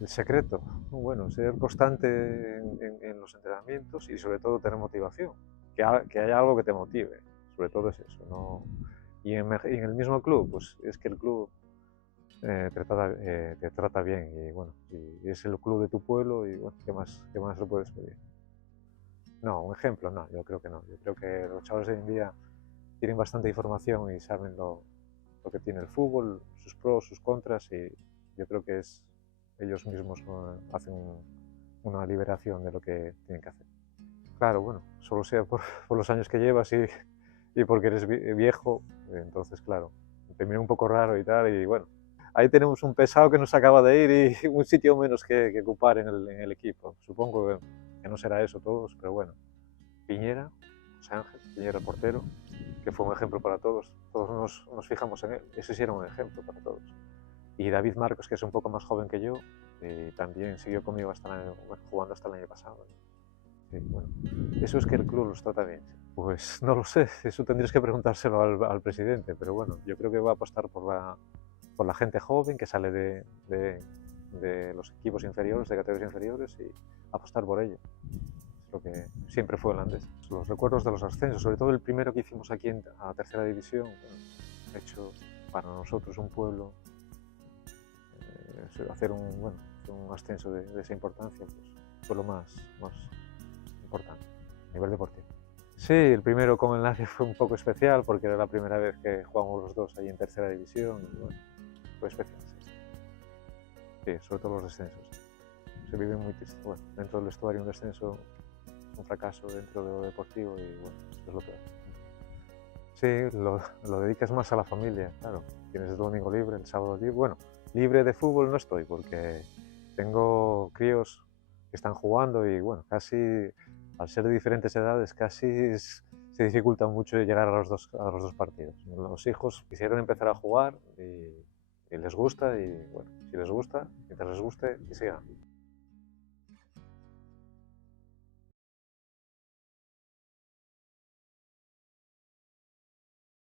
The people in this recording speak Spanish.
El secreto, bueno, ser constante en los entrenamientos y sobre todo tener motivación, que haya algo que te motive, sobre todo es eso, ¿no? Y en el mismo club, pues es que el club te trata bien y bueno, y es el club de tu pueblo y bueno, qué más le puedes pedir? No, un ejemplo, no, yo creo que no. Yo creo que los chavales de hoy en día tienen bastante información y saben lo que tiene el fútbol, sus pros, sus contras y yo creo que es ellos mismos hacen una liberación de lo que tienen que hacer. Claro, bueno, solo sea por los años que llevas y porque eres viejo, entonces claro, te mira un poco raro y tal y bueno, ahí tenemos un pesado que nos acaba de ir y un sitio menos que ocupar en el equipo. Supongo que no será eso todos, pero bueno. Piñera, José Ángel, Piñera el portero, que fue un ejemplo para todos. Todos nos fijamos en él. Ese sí era un ejemplo para todos. Y David Marcos, que es un poco más joven que yo, también siguió conmigo hasta bueno, jugando hasta el año pasado. Sí, bueno. Eso es que el club los trata bien. Pues no lo sé, eso tendrías que preguntárselo al presidente, pero bueno, yo creo que va a apostar por la gente joven que sale de los equipos inferiores, de categorías inferiores, y apostar por ello. Es lo que siempre fue holandés. Los recuerdos de los ascensos, sobre todo el primero que hicimos aquí a tercera división, bueno, hecho para nosotros un pueblo, hacer bueno, un ascenso de esa importancia, pues fue lo más importante a nivel deportivo. Sí, el primero con el Nazi fue un poco especial porque era la primera vez que jugamos los dos ahí en tercera división y bueno, fue especial. Sí, sí, sobre todo los descensos. Se vive muy triste. Bueno, dentro del vestuario un descenso es un fracaso dentro de lo deportivo y bueno, esto es lo peor. Sí, lo dedicas más a la familia, claro. Tienes el domingo libre, el sábado libre. Bueno, libre de fútbol no estoy porque tengo críos que están jugando y bueno, casi al ser de diferentes edades, se dificulta mucho llegar a los dos partidos. Los hijos quisieron empezar a jugar y les gusta y bueno, si les gusta, mientras les guste, que sigan.